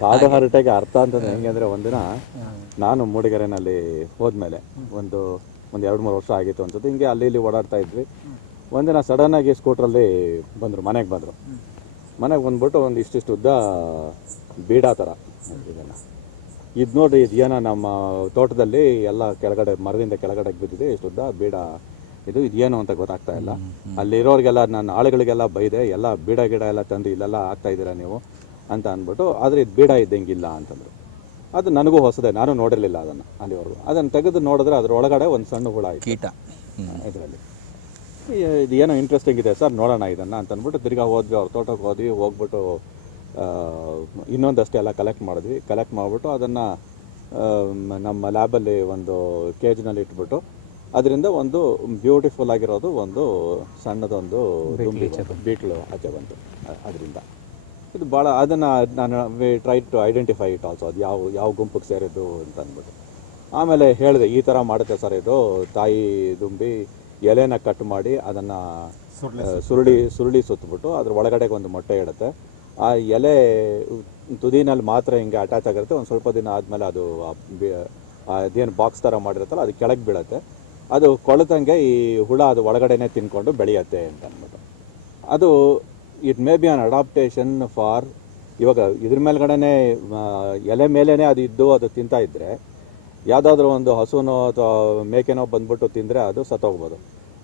ಕಾಡು ಹರಟೆಗೆ ಅರ್ಥ ಅಂತಂದ್ರೆ ಹೆಂಗೆ ಅಂದರೆ ಒಂದಿನ ನಾನು ಮೂಡಿಗೆರೆನಲ್ಲಿ ಹೋದ್ಮೇಲೆ ಒಂದು 2-3 ವರ್ಷ ಆಗಿತ್ತು ಅನ್ಸುತ್ತೆ. ಹಿಂಗೆ ಅಲ್ಲಿ ಇಲ್ಲಿ ಓಡಾಡ್ತಾ ಇದ್ವಿ. ಒಂದಿನ ಸಡನ್ನಾಗಿ ಸ್ಕೂಟ್ರಲ್ಲಿ ಬಂದರು, ಮನೆಗೆ ಬಂದರು. ಮನೆಗೆ ಬಂದ್ಬಿಟ್ಟು ಒಂದು ಇಷ್ಟಿಷ್ಟು ಉದ್ದ ಬೀಡ ಥರ ಇದನ್ನು ಇದು ನೋಡ್ರಿ, ಇದು ಏನೋ ನಮ್ಮ ತೋಟದಲ್ಲಿ ಎಲ್ಲ ಕೆಳಗಡೆ ಮರದಿಂದ ಕೆಳಗಡೆ ಬಿದ್ದಿದೆ, ಇಷ್ಟು ಉದ್ದ ಬೀಡ, ಇದೇನು ಅಂತ ಗೊತ್ತಾಗ್ತಾ ಇಲ್ಲ. ಅಲ್ಲಿರೋರಿಗೆಲ್ಲ ನನ್ನ ಆಳುಗಳಿಗೆಲ್ಲ ಬೈದೆ, ಎಲ್ಲ ಬೀಡ ಗಿಡ ಎಲ್ಲ ತಂದು ಇಲ್ಲೆಲ್ಲ ಆಗ್ತಾ ಇದ್ದೀರಾ ನೀವು ಅಂತ ಅಂದ್ಬಿಟ್ಟು. ಆದರೆ ಇದು ಬೀಡ ಇದ್ದಂಗಿಲ್ಲ ಅಂತಂದರು. ಅದು ನನಗೂ ಹೊಸದೇ, ನಾನು ನೋಡಿರಲಿಲ್ಲ ಅದನ್ನು ಅಲ್ಲಿವರೆಗೂ. ಅದನ್ನು ತೆಗೆದು ನೋಡಿದ್ರೆ ಅದ್ರ ಒಳಗಡೆ ಒಂದು ಸಣ್ಣ ಹುಳ ಇತ್ತು ಕೀಟ ಇದರಲ್ಲಿ. ಇದು ಏನೋ ಇಂಟ್ರೆಸ್ಟಿಂಗ್ ಇದೆ ಸರ್, ನೋಡೋಣ ಇದನ್ನು ಅಂತ ಅಂದ್ಬಿಟ್ಟು ತಿರ್ಗಾ ಹೋದ್ವಿ, ಅವ್ರ ತೋಟಕ್ಕೆ ಹೋದ್ವಿ. ಹೋಗ್ಬಿಟ್ಟು ಇನ್ನೊಂದಷ್ಟು ಎಲ್ಲ ಕಲೆಕ್ಟ್ ಮಾಡಿಬಿಟ್ಟು ಅದನ್ನು ನಮ್ಮ ಲ್ಯಾಬಲ್ಲಿ ಒಂದು ಕೇಜ್ನಲ್ಲಿ ಇಟ್ಬಿಟ್ಟು ಅದರಿಂದ ಒಂದು ಬ್ಯೂಟಿಫುಲ್ ಆಗಿರೋದು ಒಂದು ಸಣ್ಣದೊಂದು ಬೀಟ್ಲು ಆಚೆ ಬಂತು ಅದರಿಂದ. ಇದು ಭಾಳ ಅದನ್ನು ನಾನು try to identify it also, ಅದು ಯಾವ ಗುಂಪಿಗೆ ಸೇರಿದ್ದು ಅಂತ ಅಂದ್ಬಿಟ್ಟು. ಆಮೇಲೆ ಹೇಳಿದೆ, ಈ ಥರ ಮಾಡುತ್ತೆ ಸರ್ ಇದು, ತಾಯಿ ದುಂಬಿ ಎಲೆನ ಕಟ್ ಮಾಡಿ ಅದನ್ನು ಸುರುಳಿ ಸುತ್ತಬಿಟ್ಟು ಅದ್ರ ಒಳಗಡೆಗೆ ಒಂದು ಮೊಟ್ಟೆ ಇಡುತ್ತೆ. ಆ ಎಲೆ ತುದಿನಲ್ಲಿ ಮಾತ್ರ ಹಿಂಗೆ ಅಟ್ಯಾಚ್ ಆಗಿರುತ್ತೆ. ಒಂದು ಸ್ವಲ್ಪ ದಿನ ಆದಮೇಲೆ ಅದು ಅದೇನು ಬಾಕ್ಸ್ ಥರ ಮಾಡಿರುತ್ತಲ್ಲ ಅದು ಕೆಳಗೆ ಬೀಳುತ್ತೆ. ಅದು ಕೊಳೆತಂಗೆ ಈ ಹುಳ ಅದು ಒಳಗಡೆನೇ ತಿನ್ಕೊಂಡು ಬೆಳೆಯುತ್ತೆ ಅಂತ ಅಂದ್ಬಿಟ್ಟು. ಅದು it may be an adaptation for, ಇವಾಗ ಇದ್ರ ಮೇಲ್ಗಡೆನೇ ಎಲೆ ಮೇಲೇ ಅದು ಇದ್ದು ಅದು ತಿಂತಾ ಇದ್ದರೆ ಯಾವುದಾದ್ರೂ ಒಂದು ಹಸುನೋ ಅಥವಾ ಮೇಕೆನೋ ಬಂದ್ಬಿಟ್ಟು ತಿಂದರೆ ಅದು ಸತ್ತೋಗ್ಬೋದು.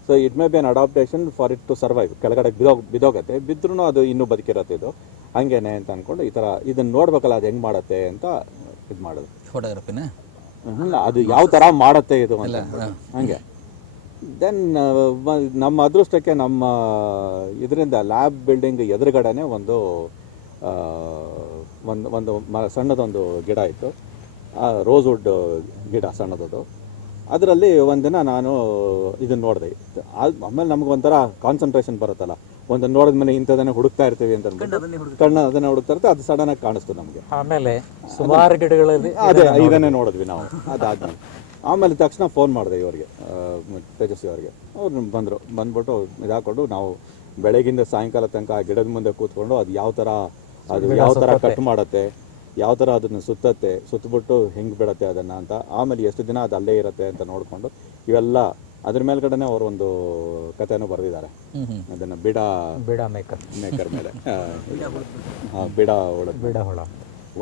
So it may be an adaptation for it to survive. ಕೆಳಗಡೆ ಬಿದ್ದೋಗತ್ತೆ, ಬಿದ್ದರೂ ಅದು ಇನ್ನೂ ಬದುಕಿರತ್ತೆ ಇದು ಹಂಗೇನೆ ಅಂತ ಅಂದ್ಕೊಂಡು ಈ ಥರ ಇದನ್ನು ನೋಡ್ಬೇಕಲ್ಲ ಅದು ಹೆಂಗೆ ಮಾಡುತ್ತೆ ಅಂತ ಇದು ಮಾಡೋದು. ಫೋಟೋಗ್ರಫಿನ ಅದು ಯಾವ ಥರ ಮಾಡುತ್ತೆ ಇದು ಅಂತ ಹಾಗೆ. ದೆನ್ ನಮ್ಮ ಅದೃಷ್ಟಕ್ಕೆ ನಮ್ಮ ಇದರಿಂದ ಲ್ಯಾಬ್ ಬಿಲ್ಡಿಂಗ್ ಎದುರುಗಡೆನೆ ಒಂದು ಸಣ್ಣದೊಂದು ಗಿಡ ಇತ್ತು, ರೋಸ್ವುಡ್ ಗಿಡ ಸಣ್ಣದದು. ಅದರಲ್ಲಿ ಒಂದಿನ ನಾನು ಇದನ್ನು ನೋಡಿದೆ. ಆಮೇಲೆ ನಮಗೊಂಥರ ಕಾನ್ಸಂಟ್ರೇಷನ್ ಬರುತ್ತಲ್ಲ, ಒಂದನ್ನು ನೋಡಿದ್ಮೇಲೆ ಇಂಥದನ್ನೇ ಹುಡುಕ್ತಾ ಇರ್ತೀವಿ ಅಂತ ಅಂದ್ಬಿಟ್ಟು ಕಣ್ಣು ಅದನ್ನೇ ಹುಡುಕ್ತಾ ಇರ್ತೀವಿ. ಅದು ಸಡನ್ನಾಗಿ ಕಾಣಿಸ್ತು ನಮಗೆ. ಆಮೇಲೆ ಸುಮಾರು ಗಿಡಗಳಲ್ಲಿ ಅದೇ ಇದನ್ನೇ ನೋಡಿದ್ವಿ ನಾವು. ಅದಾದ್ಮೇಲೆ ಆಮೇಲೆ ತಕ್ಷಣ ಫೋನ್ ಮಾಡಿದೆ ಇವರಿಗೆ, ತೇಜಸ್ವಿ ಅವರಿಗೆ. ಅವ್ರು ಬಂದ್ಬಿಟ್ಟು ಇದಾಕೊಂಡು ನಾವು ಬೆಳಗಿಂದ ಸಾಯಂಕಾಲ ತನಕ ಆ ಗಿಡದ ಮುಂದೆ ಕೂತ್ಕೊಂಡು ಅದು ಯಾವ ಥರ ಕಟ್ ಮಾಡುತ್ತೆ, ಯಾವ ಥರ ಅದನ್ನು ಸುತ್ತಬಿಟ್ಟು ಹೆಂಗೆ ಬಿಡುತ್ತೆ ಅದನ್ನು ಅಂತ, ಆಮೇಲೆ ಎಷ್ಟು ದಿನ ಅದು ಅಲ್ಲೇ ಇರುತ್ತೆ ಅಂತ ನೋಡಿಕೊಂಡು ಇವೆಲ್ಲ ಅದ್ರ ಮೇಲ್ಗಡೆನೆ ಅವರು ಒಂದು ಕಥೆನೂ ಬರೆದಿದ್ದಾರೆ. ಅದನ್ನು ಬೀಡ ಮೇಕರ್ ಮೇಲೆ ಬೀಡ ಹುಳ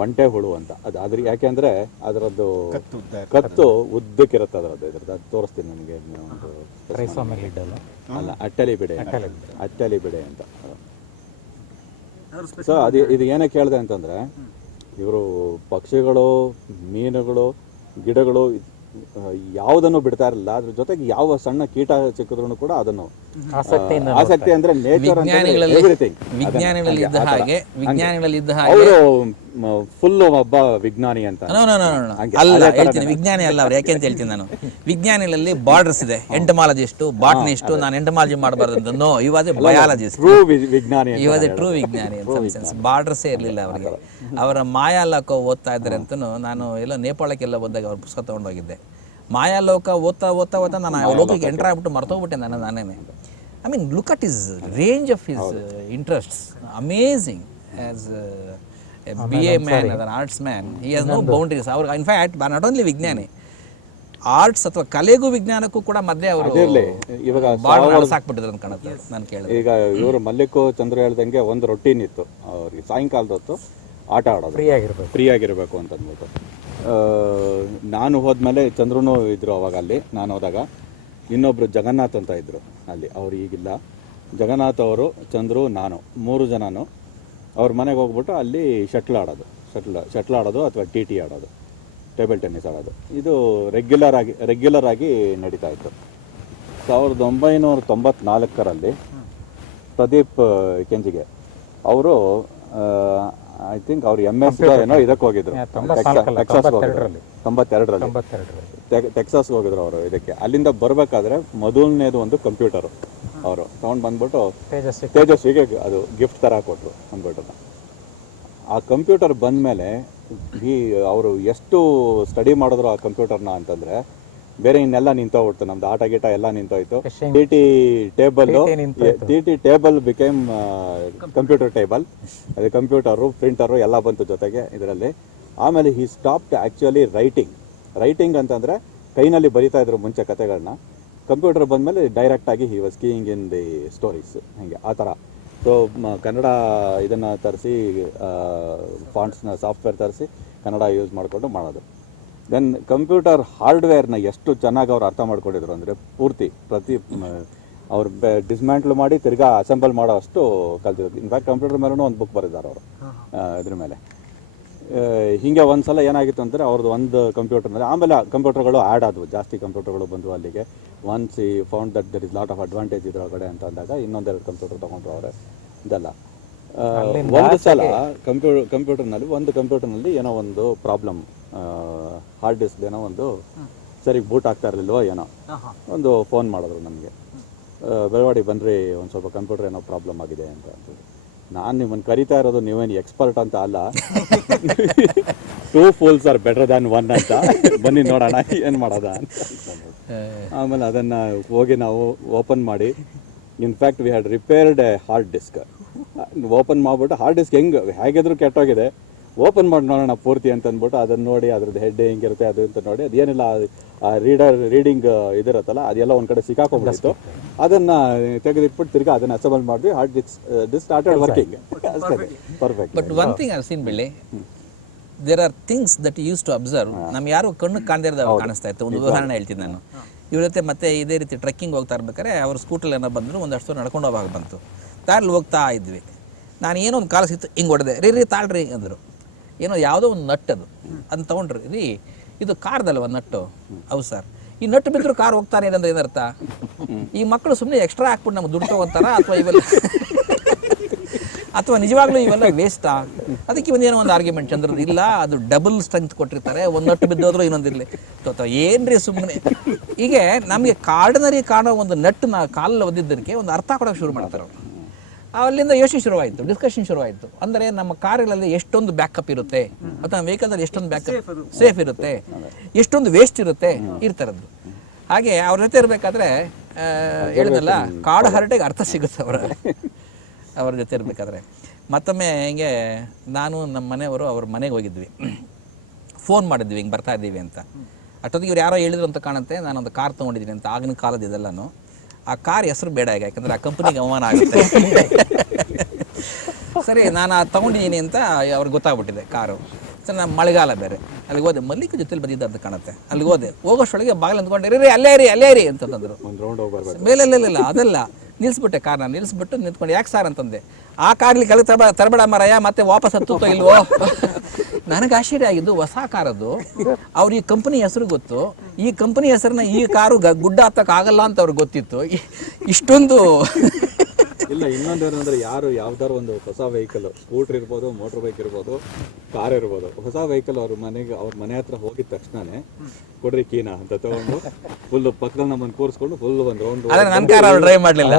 ಒಂಟೆ ಹುಳು ಅಂತ. ಅದು ಯಾಕೆಂದರೆ ಅದರದ್ದು ಕತ್ತು ಉದ್ದಕ್ಕಿರುತ್ತೆ ಅದರದ್ದು. ಅದು ತೋರಿಸ್ತೀನಿ ನಿಮಗೆ. ಅಲ್ಲ, ಅಟ್ಟಲಿ ಬಿಡೆ ಅಂತ. ಸೊ ಇದು ಏನಕ್ಕೆ ಹೇಳಿದೆ ಅಂತಂದರೆ, ಇವರು ಪಕ್ಷಿಗಳು, ಮೀನುಗಳು, ಗಿಡಗಳು ಯಾವುದನ್ನು ಬಿಡ್ತಾ ಇರಲಿಲ್ಲ. ಅದ್ರ ಜೊತೆಗೆ ಯಾವ ಸಣ್ಣ ಕೀಟ ಸಿಕ್ಕಿದ್ರು ಕೂಡ ಅದನ್ನು ಆಸಕ್ತಿ ಅಂದ್ರೆ ನೇಚರ್ ಅವರು ಫುಲ್ ಒಬ್ಬ ವಿಜ್ಞಾನಿ ಅಂತ ಅಲ್ಲ ಹೇಳ್ತೀನಿ. ವಿಜ್ಞಾನಿ ಅಲ್ಲ ಅವ್ರು. ಯಾಕೆ ಅಂತ ಹೇಳ್ತೀನಿ ನಾನು. ವಿಜ್ಞಾನಿಗಳಲ್ಲಿ ಬಾರ್ಡರ್ಸ್ ಇದೆ. ಎಂಟಮಾಲಜಿಸ್ಟು, ಬಾಟ್ನಿಸ್ಟು. ನಾನು ಎಂಟಮಾಲಜಿ ಮಾಡಬಾರ್ದು. No, you was a biologist. ವಿಜ್ಞಾನಿ, ಯು ವಾಸ್ ಎ ಟ್ರೂ ವಿಜ್ಞಾನಿ. ಬಾರ್ಡರ್ಸೇ ಇರಲಿಲ್ಲ ಅವರಿಗೆ. ಅವರ ಮಾಯಾಲೋಕ ಓದ್ತಾ ಇದ್ದಾರೆ ಅಂತ ನಾನು ಎಲ್ಲ ನೇಪಾಳಕ್ಕೆಲ್ಲ ಹೋದಾಗ ಅವ್ರ ಪುಸ್ತಕ ತೊಗೊಂಡೋಗಿದ್ದೆ. ಮಾಯಾಲೋಕ ಓದ್ತಾ ನಾನು ಆ ಲೋಕಕ್ಕೆ ಎಂಟರ್ ಆಗ್ಬಿಟ್ಟು ಮರ್ತೋಗ್ಬಿಟ್ಟೆ ನಾನೇ. I mean, look at his range of his interests. Amazing. As a BA man, as an arts man, he has no boundaries. In fact, not only ವಿಜ್ಞಾನಿ, ಆರ್ಟ್ಸ್ ಅಥವಾ ಕಲೆಗೂ ವಿಜ್ಞಾನಕ್ಕೂ ಕೂಡ ಮಧ್ಯೆ ಅವರು ಸಾಕ್ಬಿಟ್ಟಿದ್ರು ಅಂತ ಕಾಣುತ್ತೆ ನಾನು ಕೇಳಿದೆ. ಈಗ ಇವರು ಮಲ್ಲಿಕು ಚಂದ್ರ ಹೇಳ್ದಂಗೆ ಒಂದು ರೊಟೀನ್ ಇತ್ತು ಅವ್ರಿಗೆ. ಸಾಯಂಕಾಲದ ಹೊತ್ತು ಆಟ ಆಡೋದು, ಫ್ರೀ ಆಗಿರಬೇಕು ಅಂತಂದ್ಬಿಟ್ಟು. ನಾನು ಹೋದ್ಮೇಲೆ ಚಂದ್ರನೂ ಇದ್ರು ಅವಾಗ ಅಲ್ಲಿ. ನಾನು ಹೋದಾಗ ಇನ್ನೊಬ್ರು ಜಗನ್ನಾಥ್ ಅಂತ ಇದ್ರು ಅಲ್ಲಿ, ಅವ್ರು ಈಗಿಲ್ಲ. ಜಗನ್ನಾಥ್ ಅವರು, ಚಂದ್ರು, ನಾನು 3 ಜನನು ಅವ್ರ ಮನೆಗೆ ಹೋಗ್ಬಿಟ್ಟು ಅಲ್ಲಿ ಶಟ್ಲ್ ಆಡೋದು ಅಥವಾ ಟಿ ಆಡೋದು, ಟೇಬಲ್ ಟೆನ್ನಿಸ್ ಆಡೋದು. ಇದು ರೆಗ್ಯುಲರ್ ಆಗಿ ನಡೀತಾ ಇತ್ತು. 1994ರಲ್ಲಿ ಪ್ರದೀಪ್ ಕೆಂಜಿಗೆ ಅವರು ಐ ಥಿಂಕ್ ಅವ್ರು MS ಏನೋ ಇದಕ್ಕೆ ಹೋಗಿದ್ರು, ಟೆಕ್ಸಾಸ್ಗೆ ಹೋಗಿದ್ರು ಅವರು ಇದಕ್ಕೆ. ಅಲ್ಲಿಂದ ಬರಬೇಕಾದ್ರೆ ಮೊದಲನೇದು ಒಂದು ಕಂಪ್ಯೂಟರು ಅವರು ತೊಗೊಂಡು ಬಂದ್ಬಿಟ್ಟು ತೇಜಸ್ವಿಗೆ ಅದು ಗಿಫ್ಟ್ ಥರ ಕೊಟ್ಟರು ಕಂಪ್ಯೂಟರ್ನ. ಆ ಕಂಪ್ಯೂಟರ್ ಬಂದಮೇಲೆ ಅವರು ಎಷ್ಟು ಸ್ಟಡಿ ಮಾಡಿದ್ರು ಆ ಕಂಪ್ಯೂಟರ್ನ ಅಂತಂದರೆ, ಬೇರೆ ಇನ್ನೆಲ್ಲ ನಿಂತೋಗ್ಬಿಡ್ತು, ನಮ್ದು ಆಟ ಗೀಟ ಎಲ್ಲ ನಿಂತೋಯ್ತು. Tea table became computer table. ಅದು ಕಂಪ್ಯೂಟರು ಪ್ರಿಂಟರು ಎಲ್ಲ ಬಂತು ಜೊತೆಗೆ ಇದರಲ್ಲಿ. ಆಮೇಲೆ ಹಿ ಸ್ಟಾಪ್ಡ್ ಆ್ಯಕ್ಚುಲಿ ರೈಟಿಂಗ್ ಅಂತಂದರೆ ಕೈನಲ್ಲಿ ಬರಿತಾ ಇದ್ರು ಮುಂಚೆ ಕತೆಗಳನ್ನ. ಕಂಪ್ಯೂಟರ್ ಬಂದಮೇಲೆ ಡೈರೆಕ್ಟಾಗಿ he was keying in the stories, ಹೀಗೆ ಆ ಥರ. ಸೊ ಕನ್ನಡ ಇದನ್ನು ತರಿಸಿ, ಫಾಂಟ್ಸ್ನ ಸಾಫ್ಟ್ವೇರ್ ತರಿಸಿ ಕನ್ನಡ ಯೂಸ್ ಮಾಡಿಕೊಂಡು ಮಾಡೋದು. ದೆನ್ ಕಂಪ್ಯೂಟರ್ ಹಾರ್ಡ್ವೇರ್ನ ಎಷ್ಟು ಚೆನ್ನಾಗಿ ಅವ್ರು ಅರ್ಥ ಮಾಡ್ಕೊಂಡಿದ್ರು ಅಂದರೆ ಪೂರ್ತಿ ಅವ್ರು ಡಿಸ್ಮ್ಯಾಂಟ್ಲ್ ಮಾಡಿ ತಿರ್ಗಾ ಅಸೆಂಬಲ್ ಮಾಡೋ ಅಷ್ಟು ಕಲ್ತಿದ್ರು. ಇನ್ಫ್ಯಾಕ್ಟ್ ಕಂಪ್ಯೂಟರ್ ಮೇಲೂ ಒಂದು ಬುಕ್ ಬರೆದಿದ್ದಾರೆ ಅವರು ಇದ್ರ ಮೇಲೆ. ಹೀಗೆ ಒಂದು ಸಲ ಏನಾಗಿತ್ತು ಅಂದರೆ ಅವ್ರದ್ದು ಒಂದು ಕಂಪ್ಯೂಟರ್ನಲ್ಲಿ, ಆಮೇಲೆ ಕಂಪ್ಯೂಟರ್ಗಳು ಆ್ಯಡ್ ಆದವು, ಜಾಸ್ತಿ ಕಂಪ್ಯೂಟರ್ಗಳು ಬಂದವು ಅಲ್ಲಿಗೆ. ಒನ್ಸ್ ಈ found that there is lot of advantage ಇದ್ರೊಳಗಡೆ ಅಂತ ಅಂದಾಗ ಇನ್ನೊಂದೆರಡು ಕಂಪ್ಯೂಟರ್ ತೊಗೊಂಡ್ರು ಅವರೇ. ಇದೆಲ್ಲ ಒಂದು ಸಲ ಕಂಪ್ಯೂಟರ್ನಲ್ಲಿ ಏನೋ ಒಂದು ಪ್ರಾಬ್ಲಮ್, ಹಾರ್ಡ್ ಡಿಸ್ಕ್ ಏನೋ ಒಂದು ಸರಿ ಬೂಟ್ ಆಗ್ತಾ ಇರಲಿಲ್ವೋ ಏನೋ, ಒಂದು ಫೋನ್ ಮಾಡಿದ್ರು ನನಗೆ, ಬೆಳವಾಡಿ ಬನ್ನಿರಿ ಒಂದು ಸ್ವಲ್ಪ ಕಂಪ್ಯೂಟರ್ ಏನೋ ಪ್ರಾಬ್ಲಮ್ ಆಗಿದೆ ಅಂತ ಅಂತೇಳಿ. ನಾನು ನಿಮ್ಮನ್ನು ಕರಿತಾ ಇರೋದು ನೀವೇನು ಎಕ್ಸ್ಪರ್ಟ್ ಅಂತ ಅಲ್ಲ, 2 fools are better than 1 ಅಂತ, ಬನ್ನಿ ನೋಡೋಣ ಏನು ಮಾಡೋದ ಅಂತ. ಆಮೇಲೆ ಅದನ್ನು ಹೋಗಿ ನಾವು ಓಪನ್ ಮಾಡಿ, in fact we had repaired A hard disk. Open ಮಾಡಿಬಿಟ್ಟು ಹಾರ್ಡ್ ಡಿಸ್ಕ್ ಹೇಗಿದ್ರು ಕೆಟ್ಟೋಗಿದೆ, ಓಪನ್ ಮಾಡಿ ನೋಡೋಣ ಪೂರ್ತಿ ಅಂತ ಅಂದ್ಬಿಟ್ಟು ಅದನ್ನು ನೋಡಿ ಅದ್ರದ್ದು ಹೆಡ್ ಹೆಂಗಿರುತ್ತೆ ಅದು ಅಂತ ನೋಡಿ, ಅದೇನಿಲ್ಲ ರೀಡಿಂಗ್ ಇದಿರುತ್ತಲ್ಲ ಅದೆಲ್ಲ ಒಂದು ಕಡೆ ಸಿಕ್ಕಾಕೊಂಡ್ಬಿಟ್ಟಿತ್ತು. ಅದನ್ನು ತೆಗೆದಿಟ್ಬಿಟ್ಟು ತಿರ್ಗಿ ಅದನ್ನು ಅಸೆಂಬಲ್ ಮಾಡಿದ್ವಿ. Hard disk started working. Perfect. But one thing I have seen ಬಿಳಿ, there are things that use to observe. ನಮ್ಗೆ ಯಾರು ಕಣ್ಣು ಕಾಣದೇ ಇರೋದು ಕಾಣಿಸ್ತಾ ಇತ್ತು. ಒಂದು ಉದಾಹರಣೆ ಹೇಳ್ತೀನಿ ನಾನು. ಇವ್ರ ಜೊತೆ ಮತ್ತೆ ಇದೇ ರೀತಿ ಟ್ರೆಕ್ಕಿಂಗ್ ಹೋಗ್ತಾ ಇರ್ಬೇಕಾದ್ರೆ ಅವ್ರ ಸ್ಕೂಟಲ್ಲಿ ಏನೋ ಬಂದರು, ಒಂದಷ್ಟು ನಡ್ಕೊಂಡು ಹೋಗುವಾಗ ಬಂತು. ದಾರಿಲಿ ಹೋಗ್ತಾ ಇದ್ವಿ, ನಾನು ಏನೋ ಒಂದು ಕಾಲು ಸಿಕ್ತು, ಹಿಂಗೆ ಹೊಡೆದೆ, ರೀ ತಾಳ್ರಿ ಅಂದರು. ಏನೋ ಯಾವುದೋ ಒಂದು ನಟ್ ಅದನ್ನ ತೊಗೊಂಡ್ರಿ, ರೀ ಇದು ಕಾರ್ದಲ್ವ ನಟ್ಟು? ಹೌದು ಸರ್. ಈ ನಟ್ಟು ಬಿದ್ದರೂ ಕಾರ್ ಹೋಗ್ತಾನೆ ಅಂದ್ರೆ ಏನರ್ಥ? ಈ ಮಕ್ಕಳು ಸುಮ್ಮನೆ ಎಕ್ಸ್ಟ್ರಾ ಹಾಕ್ಬಿಟ್ಟು ನಮ್ಗೆ ದುಡ್ಡು ತೊಗೊತಾರ ಅಥವಾ ಇವೆಲ್ಲ ಅಥವಾ ನಿಜವಾಗ್ಲೂ ಇವೆಲ್ಲ ವೇಸ್ಟಾ? ಅದಕ್ಕೆ ಒಂದೇನೋ ಒಂದು ಆರ್ಗ್ಯುಮೆಂಟ್ ಚಂದ್ರದ್ದು, ಇಲ್ಲ ಅದು ಡಬಲ್ ಸ್ಟ್ರೆಂತ್ ಕೊಟ್ಟಿರ್ತಾರೆ, ಒಂದು ನಟ್ಟು ಬಿದ್ದೋದ್ರೂ ಇನ್ನೊಂದಿರಲಿ ಅಥವಾ ಏನ್ರಿ ಸುಮ್ಮನೆ. ಹೀಗೆ ನಮಗೆ ಕಾರ್ಡನರಿ ಕಾಣೋ ಒಂದು ನಟ್ಟನ್ನ ಕಾಲಲ್ಲಿ ಒದ್ದಿದ್ದಕ್ಕೆ ಒಂದು ಅರ್ಥ ಕೊಡೋಕೆ ಶುರು ಮಾಡ್ತಾರೆ ಅವರು. ಅಲ್ಲಿಂದ ಯೋಚನೆ ಶುರುವಾಯಿತು, ಡಿಸ್ಕಷನ್ ಶುರುವಾಯಿತು. ಅಂದರೆ ನಮ್ಮ ಕಾರುಗಳಲ್ಲಿ ಎಷ್ಟೊಂದು ಬ್ಯಾಕಪ್ ಇರುತ್ತೆ, ಅಥವಾ ವೆಹಿಕಲ್ದಲ್ಲಿ ಎಷ್ಟೊಂದು ಬ್ಯಾಕಪ್ ಸೇಫ್ ಇರುತ್ತೆ, ಎಷ್ಟೊಂದು ವೇಸ್ಟ್ ಇರುತ್ತೆ, ಇರ್ತಾರದ್ದು. ಹಾಗೆ ಅವ್ರ ಜೊತೆ ಇರಬೇಕಾದ್ರೆ ಹೇಳಿದಲ್ಲ, ಕಾಡು ಹರಟೆಗೆ ಅರ್ಥ ಸಿಗುತ್ತೆ ಅವ್ರ ಜೊತೆ ಇರಬೇಕಾದ್ರೆ. ಮತ್ತೊಮ್ಮೆ ಹಿಂಗೆ ನಾನು ನಮ್ಮ ಮನೆಯವರು ಅವ್ರ ಮನೆಗೆ ಹೋಗಿದ್ವಿ, ಫೋನ್ ಮಾಡಿದ್ವಿ ಹಿಂಗೆ ಬರ್ತಾ ಇದ್ದೀವಿ ಅಂತ. ಅಷ್ಟೊತ್ತಿಗೆ ಇವ್ರು ಯಾರೋ ಹೇಳಿದ್ರು ಅಂತ ಕಾಣುತ್ತೆ, ನಾನೊಂದು ಕಾರ್ ತೊಗೊಂಡಿದ್ದೀನಿ ಅಂತ. ಆಗಿನ ಕಾಲದ ಇದೆಲ್ಲನೂ ಆ ಕಾರ್ ಹೆಸರು ಬೇಡ ಈಗ, ಯಾಕಂದರೆ ಆ ಕಂಪ್ನಿಗೆ ಅವಮಾನ ಆಗುತ್ತೆ. ಸರಿ, ನಾನು ತೊಗೊಂಡಿದ್ದೀನಿ ಅಂತ ಅವ್ರಿಗೆ ಗೊತ್ತಾಗ್ಬಿಟ್ಟಿದೆ ಕಾರು. ಸರ್ ನಾನು ಮಳೆಗಾಲ ಬೇರೆ, ಅಲ್ಲಿಗೆ ಹೋದೆ, ಮಲ್ಲಿಕ ಜೊತೆಲಿ ಬಂದಿದ್ದ ಅಂತ ಕಾಣುತ್ತೆ. ಅಲ್ಲಿಗೆ ಹೋದೆ, ಹೋಗೋಷ್ಟೊಳಗೆ ಬಾಗಿಲು ಅಂದ್ಕೊಂಡೆ, ರೀ ಅಲ್ಲೇ ರೀ ಅಂತಂದ್ರು. ಮೇಲೆಲ್ಲ ಅದೆಲ್ಲ ನಿಲ್ಲಿಸ್ಬಿಟ್ಟೆ, ಕಾರ್ನ ನಿಲ್ಲಿಸ್ಬಿಟ್ಟು ನಿಂತ್ಕೊಂಡು, ಯಾಕೆ ಸಾರ್ ಅಂತಂದೆ. ಆ ಕಾರ್ಲಿ ಕೆಲ ತರಬೇಡ ಮರಯ್ಯ, ಮತ್ತೆ ವಾಪಸ್ ಹತ್ತುತ್ತೋ ಇಲ್ವೋ. ನನಗೆ ಆಶ್ಚರ್ಯ ಆಗಿದ್ದು, ಹೊಸ ಕಾರದು, ಅವ್ರು ಈ ಕಂಪನಿ ಹೆಸರು ಗೊತ್ತು, ಈ ಕಂಪನಿ ಹೆಸರನ್ನ ಈ ಕಾರು ಗುಡ್ಡ ಹತ್ತಕ್ಕಾಗಲ್ಲ ಅಂತ ಅವ್ರಿಗೆ ಗೊತ್ತಿತ್ತು. ಇಷ್ಟೊಂದು ಇಲ್ಲ. ಇನ್ನೊಂದು ಏನಂದ್ರೆ, ಯಾರು ಯಾವ್ದಾರು ಒಂದು ಹೊಸ ವೆಹಿಕಲ್, ಸ್ಕೂಟರ್ ಇರ್ಬೋದು, ಮೋಟರ್ ಬೈಕ್ ಇರ್ಬೋದು, ಕಾರ್ ಇರ್ಬೋದು, ಹೊಸ ವೆಹಿಕಲ್ ಅವ್ರ ಮನೆ ಹತ್ರ ಹೋಗಿದ ತಕ್ಷಣನೇ ಕೊಡ್ರಿ ಕೀನಾ ಅಂತ ತಗೊಂಡು ಫುಲ್ ಪಕ್ಕದಲ್ಲಿ ನಮ್ಮನ್ನು ಕೂರಿಸ್ಕೊಂಡು ಫುಲ್ ಒಂದು ರೌಂಡ್. ನನ್ನ ಕಾರ್ ಅವ್ರು ಡ್ರೈವ್ ಮಾಡಲಿಲ್ಲ.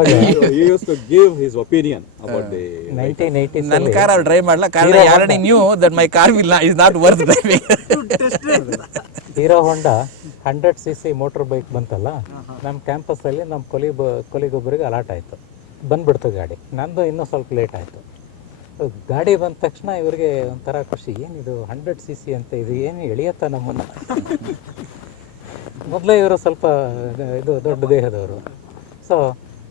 He used to give his opinion about the 1980s. ನನ್ನ ಕಾರ್ ಅವ್ರು ಡ್ರೈವ್ ಮಾಡಲ್ಲ, ಕಾರಣ already knew that my car is not worth driving. Hero Honda 100cc motor bike ಬಂತಲ್ಲ, ನಮ್ಮ ಕ್ಯಾಂಪಸ್ಸಲ್ಲಿ ನಮ್ಮ ಕೊಲಿಗೊಬ್ಬರಿಗೆ ಅಲಾಟ್ ಆಯಿತು, ಬಂದ್ಬಿಡ್ತು ಗಾಡಿ. ನಂದು ಇನ್ನೂ ಸ್ವಲ್ಪ ಲೇಟ್ ಆಯಿತು. ಗಾಡಿ ಬಂದ ತಕ್ಷಣ ಇವರಿಗೆ ಒಂಥರ ಖುಷಿ, ಏನಿದು 100cc ಅಂತ, ಇದು ಏನು ಎಳೆಯತ್ತ ನಮ್ಮನ್ನು. ಮೊದಲೇ ಇವರು ಸ್ವಲ್ಪ ಇದು ದೊಡ್ಡ ದೇಹದವರು. ಸೊ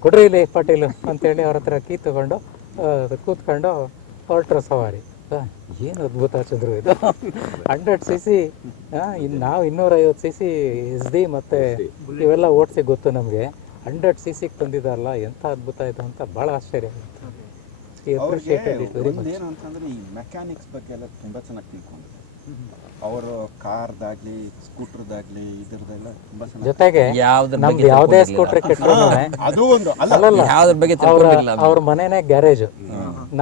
ಕೊಡ್ರಿ ಇಲ್ಲಿ ಪಾಟೀಲು ಅಂತೇಳಿ ಅವ್ರ ಹತ್ರ ಕೀ ತಗೊಂಡು ಕೂತ್ಕೊಂಡು ಹೊರಟ್ರು ಸವಾರಿ. ಏನು ಅದ್ಭುತ ಚಂದ್ರು ಇದು, 100cc. ಇನ್ನು ನಾವು 250cc SD ಮತ್ತು ಇವೆಲ್ಲ ಓಡಿಸಿ ಗೊತ್ತು ನಮಗೆ. 100cc ತಂದಿದ್ದಾರಲ್ಲ, ಎಂಥ ಅದ್ಭುತ ಇದು ಅಂತ ಭಾಳ ಆಶ್ಚರ್ಯ ಆಗುತ್ತೆ. ಏನು ಅಂತಂದರೆ, ಈ ಮೆಕ್ಯಾನಿಕ್ಸ್ ಬಗ್ಗೆ ಎಲ್ಲ ತುಂಬ ಚೆನ್ನಾಗಿ ತಿಳ್ಕೊಂಡಿದೆ ಅವರು. ಕಾರ್ದಾಗ್ಲಿ ಸ್ಕೂಟರ್ದಾಗ್ಲಿ ಇದ್ರದ್ದೆಲ್ಲ ತುಂಬ ಚೆನ್ನಾಗಿ. ಜೊತೆಗೆ ನಮ್ದು ಯಾವುದೇ ಸ್ಕೂಟರ್ ಕೆಟ್ಟರು ಅದು ಒಂದು ಅವ್ರ ಮನೆನೇ ಗ್ಯಾರೇಜು.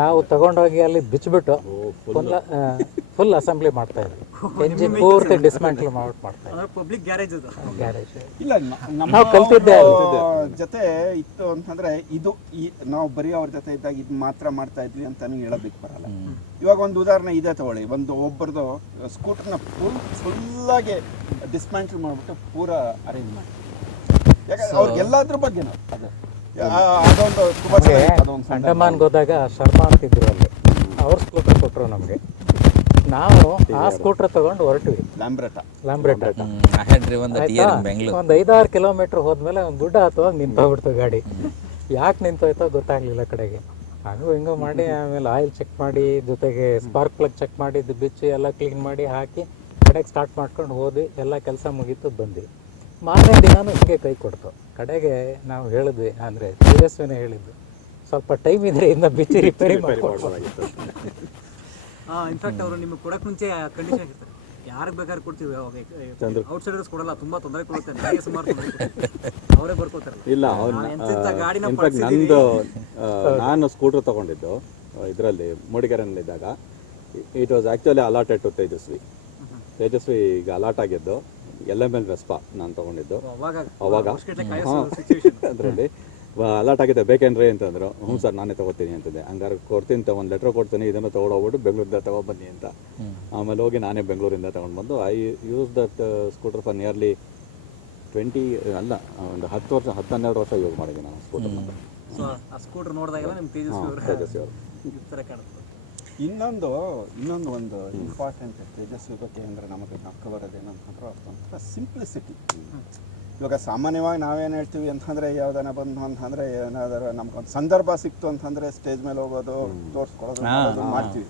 ನಾವು ತಗೊಂಡೋಗಿ ಅಲ್ಲಿ ಬಿಚ್ಚಿಬಿಟ್ಟು ಫುಲ್ ಅಸೆಂಬ್ಲಿ ಮಾಡ್ತಾ ಇದ್ವಿ. ಎಂಜಿನ್ ಪೂರ್ತಿ ಡಿಸ್ಮ್ಯಾಂಟಲ್ ಮಾಡ್ತಾ ಇದ್ವಿ. ಪಬ್ಲಿಕ್ ಗ್ಯಾರೇಜ್ ಗ್ಯಾರೇಜ್ ಇಲ್ಲ, ನಾವು ಕಲ್ತಿದ್ದೆ ಜೊತೆ ಇತ್ತು ಅಂತಂದ್ರೆ, ಇದು ನಾವು ಬರೀ ಅವ್ರ ಜೊತೆ ಇದ್ದಾಗ ಇದು ಮಾತ್ರ ಮಾಡ್ತಾ ಇದ್ವಿ ಅಂತಾನು ಹೇಳೋದಕ್ಕೆ ಬರಲ್ಲ. ಇವಾಗ ಒಂದು ಉದಾಹರಣೆ ಇದೆ ತಗೊಳ್ಳಿ, ಒಬ್ಬರದು ಸ್ಕೂಟರ್ನ ಫುಲ್ಲಾಗಿ ಡಿಸ್ಮ್ಯಾಂಟಲ್ ಮಾಡಿಬಿಟ್ಟು ಪೂರಾ ಅರೇಂಜ್ ಮಾಡಿ, ಯಾಕಂದ್ರೆ ಅವ್ರಿಗೆಲ್ಲದ್ರ ಬಗ್ಗೆನೂ ಅದೊಂದು ತುಂಬ ಅದೊಂದು ಅಂಡಮಾನ್ಗೆ ಹೋದಾಗ ಶರ್ಮಾ ಅಂತಿದ್ರು ಅಲ್ಲಿ, ಅವ್ರ ಸ್ಕೂಟರ್ ಕೊಟ್ಟರು ನಮಗೆ. ನಾವು ಆ ಸ್ಕೂಟರ್ ತಗೊಂಡು ಹೊರಟ್ವಿ, ಲ್ಯಾಂಬ್ರೆಟಾ. ಒಂದು 5-6 ಕಿಲೋಮೀಟರ್ ಹೋದ್ಮೇಲೆ ಒಂದು ಗುಡ್ಡ ಹತ್ತುವಾಗ ನಿಂತೋಗ್ಬಿಡ್ತು ಗಾಡಿ. ಯಾಕೆ ನಿಂತೋಯ್ತೋ ಗೊತ್ತಾಗ್ಲಿಲ್ಲ ಕಡೆಗೆ. ಹಂಗೂ ಹಿಂಗೋ ಮಾಡಿ ಆಮೇಲೆ ಆಯಿಲ್ ಚೆಕ್ ಮಾಡಿ, ಜೊತೆಗೆ ಸ್ಪಾರ್ಕ್ ಪ್ಲಗ್ ಚೆಕ್ ಮಾಡಿ, ಬಿಚ್ಚಿ ಎಲ್ಲ ಕ್ಲೀನ್ ಮಾಡಿ ಹಾಕಿ ಕಡೆಗೆ ಸ್ಟಾರ್ಟ್ ಮಾಡ್ಕೊಂಡು ಹೋದ್ವಿ. ಎಲ್ಲ ಕೆಲಸ ಮುಗೀತು, ಬಂದ್ವಿ. ಮಾರನೇ ದಿನಾನು ಹಿಂಗೆ ಕೈ ಕೊಡ್ತು. ಕಡೆಗೆ ನಾವು ಹೇಳಿದ್ವಿ, ಅಂದರೆ ತೇಜಸ್ವಿನೇ ಹೇಳಿದ್ದು, ಸ್ವಲ್ಪ ಟೈಮ್ ಇದ್ರೆ ಇನ್ನು ಬಿಚ್ಚಿ ರಿಪೇರಿ ಮಾಡ್ಕೊಡ್ಬೋದಾಗಿತ್ತು. ಇನ್ಫ್ಯಾಕ್ಟ್ ಅವರು ನಿಮಗೆ ಕೊಡಕ್ಕೆ ಮುಂಚೆ ಕಂಡೀಷನ್ ಆಗಿರ್ತಾರೆ, ಯಾರಿಗೆ ಬೇಕಾದ್ರೆ ಕೊಡ್ತೀವಿ, ಔಟ್ಸೈಡರ್ಸ್ ಕೊಡಲ್ಲ, ತುಂಬ ತೊಂದರೆ ಕೊಡುತ್ತೆ, ನನಗೆ ಸುಮಾರು ಅವರೇ ಬರ್ಕೋತಾರಲ್ಲ. ಇಲ್ಲ, ನಂದು ನಾನು ಸ್ಕೂಟರ್ ತಗೊಂಡಿದ್ದು ಇದರಲ್ಲಿ ಮೂಡಿಗೆರೆನಲ್ಲಿದ್ದಾಗ, it was actually allotted to Tejaswi. Tejaswi ಈಗ ಅಲಾಟ್ ಆಗಿದ್ದು LML ವೆಸ್ಪಾ ನಾನು ತೊಗೊಂಡಿದ್ದು ಅವಾಗ. ಅದರಲ್ಲಿ ಅಲಾಟ್ ಆಗಿದೆ, ಬೇಕೇನ್ರಿ ಅಂತಂದರು. ಹ್ಞೂ ಸರ್ ನಾನೇ ತೊಗೋತೀನಿ ಅಂತಂದೆ. ಹಂಗಾರೆ ಕೊಡ್ತೀನಿ, ಒಂದು ಲೆಟ್ರ್ ಕೊಡ್ತೀನಿ, ಇದನ್ನು ತೊಗೊಂಡೋಗ್ಬಿಟ್ಟು ಬೆಂಗಳೂರಿಂದ ತೊಗೊಬನ್ನಿ ಅಂತ. ಆಮೇಲೆ ಹೋಗಿ ನಾನೇ ಬೆಂಗಳೂರಿಂದ ತೊಗೊಂಡು I use that scooter for nearly 20 ಅಲ್ಲ ಒಂದು 10 ವರ್ಷ 10-12 ವರ್ಷ ಯೂಸ್ ಮಾಡಿದ್ದೀನಿ ನಾನು ಸ್ಕೂಟರ್. ಸ್ಕೂಟರ್ ನೋಡಿದಾಗೆಲ್ಲ ನಿಮ್ಮ ತೇಜಸ್ವಿ ಅವರು ಇನ್ನೊಂದು ಒಂದು ಇಂಪಾರ್ಟೆಂಟ್ ತೇಜಸ್ವಿ ಬಗ್ಗೆ ಅಂದರೆ ನಮಗೆ ನಕ್ಕ ಬರೋದೇನಂತಂದ್ರೆ ಒಂಥರ ಸಿಂಪ್ಲಿಸಿಟಿ. ಇವಾಗ ಸಾಮಾನ್ಯವಾಗಿ ನಾವೇನು ಹೇಳ್ತೀವಿ ಅಂತಂದರೆ, ಯಾವುದನ್ನ ಬಂದು ಅಂತಂದರೆ ಏನಾದರೂ ನಮ್ಗೊಂದು ಸಂದರ್ಭ ಸಿಕ್ತು ಅಂತಂದರೆ ಸ್ಟೇಜ್ ಮೇಲೆ ಹೋಗೋದು, ತೋರಿಸ್ಕೊಳ್ಳೋದು ಮಾಡ್ತೀವಿ.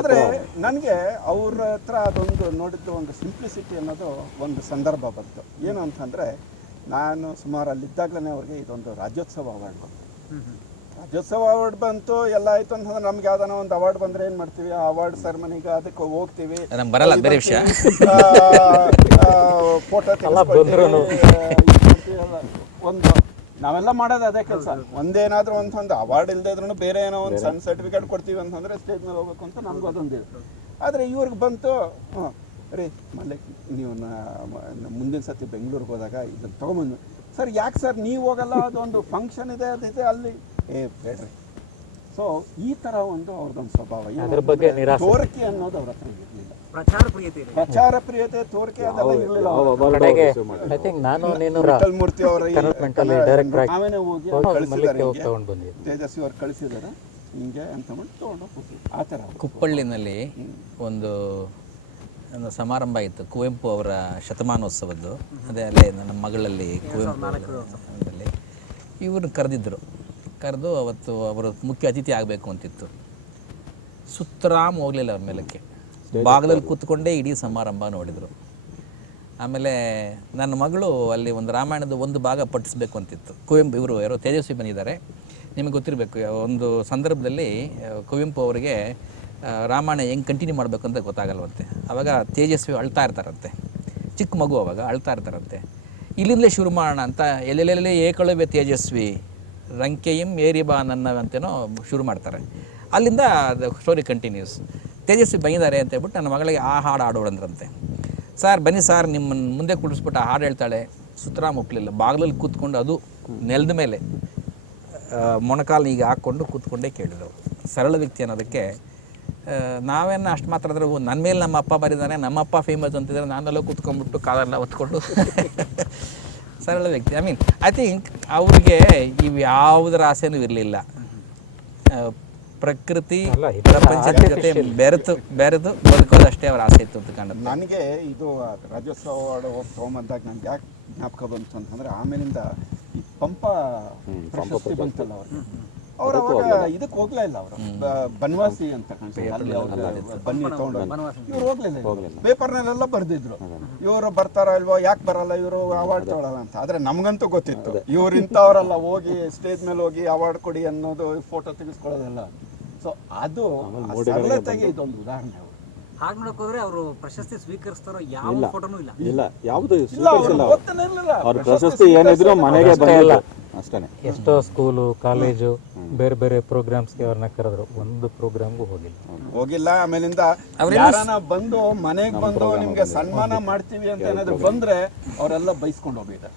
ಆದರೆ ನನಗೆ ಅವ್ರ ಹತ್ರ ಅದೊಂದು ನೋಡಿದ್ದು ಒಂದು ಸಿಂಪ್ಲಿಸಿಟಿ ಅನ್ನೋದು ಒಂದು ಸಂದರ್ಭ ಬಂತು. ಏನು ಅಂತಂದರೆ, ನಾನು ಸುಮಾರು ಅಲ್ಲಿದ್ದಾಗಲೇ ಅವ್ರಿಗೆ ಇದೊಂದು ರಾಜ್ಯೋತ್ಸವ ಅವಾರ್ಡ್ ಬಂತು. ರಾಜ್ಯೋತ್ಸವ ಅವಾರ್ಡ್ ಬಂತು, ಎಲ್ಲ ಆಯಿತು ಅಂತಂದ್ರೆ ನಮ್ಗೆ ಯಾವ್ದಾನ ಒಂದು ಅವಾರ್ಡ್ ಬಂದರೆ ಏನು ಮಾಡ್ತೀವಿ, ಆ ಅವಾರ್ಡ್ ಸೆರೆಮನಿಗೆ ಅದಕ್ಕೆ ಹೋಗ್ತೀವಿ, ಫೋಟೋ ಒಂದು ನಾವೆಲ್ಲ ಮಾಡೋದು ಅದೇ ಕೆಲಸ. ಒಂದೇನಾದರೂ ಒಂದು ಅವಾರ್ಡ್ ಇಲ್ಲದೆ ಇದ್ರೂ ಬೇರೆ ಏನೋ ಒಂದು ಸಣ್ಣ ಸರ್ಟಿಫಿಕೇಟ್ ಕೊಡ್ತೀವಿ ಅಂತಂದರೆ ಸ್ಟೇಜ್ ಮೇಲೆ ಹೋಗ್ಬೇಕು ಅಂತ ನಮಗೂ ಅದೊಂದು. ಆದರೆ ಇವ್ರಿಗೆ ಬಂತು, ರೀ ಮಲ್ಲಿಕ್ ನೀವು ಮುಂದಿನ ಸತಿ ಬೆಂಗಳೂರಿಗೆ ಹೋದಾಗ ಇದನ್ನು ತೊಗೊಂಬಂದು, ಸರ್ ಯಾಕೆ ಸರ್ ನೀವು ಹೋಗಲ್ಲ, ಅದೊಂದು ಫಂಕ್ಷನ್ ಇದೆ ಅದಿದೆ ಅಲ್ಲಿ, ಬೇಡ್ರಿ. ಸೊ ಈ ಥರ ಒಂದು ಅವ್ರದ್ದೊಂದು ಸ್ವಭಾವ, ತೋರಿಕೆ ಅನ್ನೋದು ಅವ್ರ ಹತ್ರ ಇರಲಿಲ್ಲ. ಪ್ರಚಾರ ಪ್ರಿಯತೆ, ತೋರಿಕೆ ಅದೆಲ್ಲ ಇರಲಿಲ್ಲ. ಮೂರ್ತಿ ಅವರ ನಾವೇನೇ ಹೋಗಿ ಕಳಿಸಿದ್ದಾರೆ, ತೇಜಸ್ವಿ ಅವ್ರು ಕಳಿಸಿದ್ದಾರೆ ಹಿಂಗೆ ಅಂತ ತಗೊಂಡು ಆ ಥರ. ಕುಪ್ಪಳ್ಳಿನಲ್ಲಿ ಒಂದು ಸಮಾರಂಭ ಇತ್ತು, ಕುವೆಂಪು ಅವರ ಶತಮಾನೋತ್ಸವದ್ದು. ಅದೇ ಅಲ್ಲೇ ನನ್ನ ಮಗಳಲ್ಲಿ ಕುವೆಂಪು ಇವ್ರನ್ನ ಕರೆದು ಅವತ್ತು ಅವರು ಮುಖ್ಯ ಅತಿಥಿ ಆಗಬೇಕು ಅಂತಿತ್ತು. ಸುತ್ತರಾಮ್ ಹೋಗಲಿಲ್ಲ ಅವ್ರ ಮೇಲಕ್ಕೆ, ಬಾಗಿಲಲ್ಲಿ ಕೂತ್ಕೊಂಡೇ ಇಡೀ ಸಮಾರಂಭ ನೋಡಿದರು. ಆಮೇಲೆ ನನ್ನ ಮಗಳು ಅಲ್ಲಿ ಒಂದು ರಾಮಾಯಣದ ಒಂದು ಭಾಗ ಪಠಿಸ್ಬೇಕು ಅಂತಿತ್ತು. ಕುವೆಂಪು ಇವರು ಯಾರೋ ತೇಜಸ್ವಿ ಬಂದಿದ್ದಾರೆ, ನಿಮಗೆ ಗೊತ್ತಿರಬೇಕು, ಒಂದು ಸಂದರ್ಭದಲ್ಲಿ ಕುವೆಂಪು ಅವರಿಗೆ ರಾಮಾಯಣ ಹೆಂಗೆ ಕಂಟಿನ್ಯೂ ಮಾಡಬೇಕು ಅಂತ ಗೊತ್ತಾಗಲ್ವಂತೆ. ಆವಾಗ ತೇಜಸ್ವಿ ಅಳ್ತಾ ಇರ್ತಾರಂತೆ, ಚಿಕ್ಕ ಮಗು ಅವಾಗ ಅಳ್ತಾ ಇರ್ತಾರಂತೆ. ಇಲ್ಲಿಂದಲೇ ಶುರು ಮಾಡೋಣ ಅಂತ, ಎಲ್ಲೆಲ್ಲೆಲ್ಲೇ ಏಕಳುವೆ ತೇಜಸ್ವಿ ರಂಕೆಯಂ ಏರಿಬಾ ನನ್ನ ಅಂತೇನೋ ಶುರು ಮಾಡ್ತಾರೆ. ಅಲ್ಲಿಂದ ಅದು ಸ್ಟೋರಿ ಕಂಟಿನ್ಯೂಸ್. ತೇಜಸ್ವಿ ಬಂದಿದ್ದಾರೆ ಅಂತ ಹೇಳ್ಬಿಟ್ಟು ನನ್ನ ಮಗಳಿಗೆ ಆ ಹಾಡು ಹಾಡೋಳಂದ್ರಂತೆ. ಸರ್ ಬನ್ನಿ ಸರ್, ನಿಮ್ಮನ್ನು ಮುಂದೆ ಕುಡಿಸ್ಬಿಟ್ಟು ಆ ಹಾಡು ಹೇಳ್ತಾಳೆ. ಸುತ್ತರಾಮ್ ಒಪ್ಪಲಿಲ್ಲ, ಬಾಗಿಲಲ್ಲಿ ಕೂತ್ಕೊಂಡು, ಅದು ನೆಲದ ಮೇಲೆ ಮೊಣಕಾಲು ಈಗ ಹಾಕ್ಕೊಂಡು ಕೂತ್ಕೊಂಡೇ ಕೇಳಿದ್ರು. ಸರಳ ವ್ಯಕ್ತಿ ಅನ್ನೋದಕ್ಕೆ ನಾವೇನು ಅಷ್ಟು ಮಾತ್ರ ಆದ್ರೆ ನನ್ನ ಮೇಲೆ ನಮ್ಮ ಅಪ್ಪ ಬರಿದಾನೆ, ನಮ್ಮಪ್ಪ ಫೇಮಸ್ ಅಂತಿದ್ರೆ ನಾನೆಲ್ಲ ಕೂತ್ಕೊಂಡ್ಬಿಟ್ಟು ಕಾಲೆಲ್ಲ ಹೊತ್ಕೊಂಡು ಸರಳ ವ್ಯಕ್ತಿ. ಐ ಮೀನ್ ಐ ಥಿಂಕ್ ಅವ್ರಿಗೆ ಇವು ಯಾವುದರ ಆಸೆನೂ ಇರಲಿಲ್ಲ. ಪ್ರಕೃತಿ ಪ್ರಪಂಚದ ಜೊತೆ ಬೆರೆತು ಬದುಕೋದಷ್ಟೇ ಅವ್ರ ಆಸೆ ಇತ್ತು ಅಂತ ಕಾಣುತ್ತೆ. ನನಗೆ ಇದು ರಾಜ್ಯೋತ್ಸವ ಅವಾರ್ಡ್ ಹೋಗಿ ತೊಗೊಂಬಂದಾಗ ನನಗೆ ಯಾಕೆ ಜ್ಞಾಪಕ ಬಂತು ಅಂತಂದರೆ, ಆಮೇಲಿಂದ ಈ ಪಂಪ ಪ್ರಶಸ್ತಿ ಬಂತಲ್ಲ ಅವ್ರು ಅವಾಗ ಇದಕ್ಕೆ ಹೋಗ್ಲೇ ಇಲ್ಲ. ಅವರು ಬನವಾಸಿ ಅಂತ ಕಾಣಿಸ್ತಾರೆ, ಅಲ್ಲಿ ಅವ್ರು ಬನ್ನಿ ತೊಗೊಂಡು ಇವ್ರು ಹೋಗ್ಲಿಲ್ಲ. ಪೇಪರ್ನಲ್ಲೆಲ್ಲ ಬರ್ದಿದ್ರು, ಇವರು ಬರ್ತಾರ ಇಲ್ವೋ, ಯಾಕೆ ಬರಲ್ಲ ಇವರು ಅವಾರ್ಡ್ ತೊಗೊಳಲ್ಲ ಅಂತ. ಆದರೆ ನಮಗಂತೂ ಗೊತ್ತಿತ್ತು ಇವ್ರು ಇಂಥವ್ರಲ್ಲ, ಹೋಗಿ ಸ್ಟೇಜ್ ಮೇಲೆ ಹೋಗಿ ಅವಾರ್ಡ್ ಕೊಡಿ ಅನ್ನೋದು, ಫೋಟೋ ತೆಗೆಸ್ಕೊಳ್ಳೋದೆಲ್ಲ. ಸೊ ಅದು ಸರಳತೆಗೆ ಇದೊಂದು ಉದಾಹರಣೆ. ಅವರು ಹಾಗೆ ನೋಡಕ್ ಹೋದ್ರೆ ಅವರು ಪ್ರಶಸ್ತಿ ಸ್ವೀಕರಿಸ್ತಾರೋ ಯಾವ ಫೋಟೋನೂ ಇಲ್ಲ, ಯಾವುದು ಅವ್ರ ಪ್ರಶಸ್ತಿ ಏನಿದ್ರು ಮನೆಗೆ ಬರಲ್ಲ ಅಷ್ಟೇ. ಎಷ್ಟೋ ಸ್ಕೂಲು ಕಾಲೇಜು ಬೇರೆ ಬೇರೆ ಪ್ರೋಗ್ರಾಮ್ಸ್ಗೆ ಅವ್ರನ್ನ ಕರೆದ್ರು, ಒಂದು ಪ್ರೋಗ್ರಾಮ್ಗೂ ಹೋಗಿಲ್ಲ. ಆಮೇಲಿಂದ ಯಾರನ್ನ ಬಂದು ಮನೆಗೆ ಬಂದು ನಿಮ್ಗೆ ಸನ್ಮಾನ ಮಾಡ್ತೀವಿ ಅಂತ ಏನಾದ್ರು ಬಂದ್ರೆ ಅವರೆಲ್ಲ ಬೈಸ್ಕೊಂಡು ಹೋಗ್ಬಿಟ್ಟಾರೆ.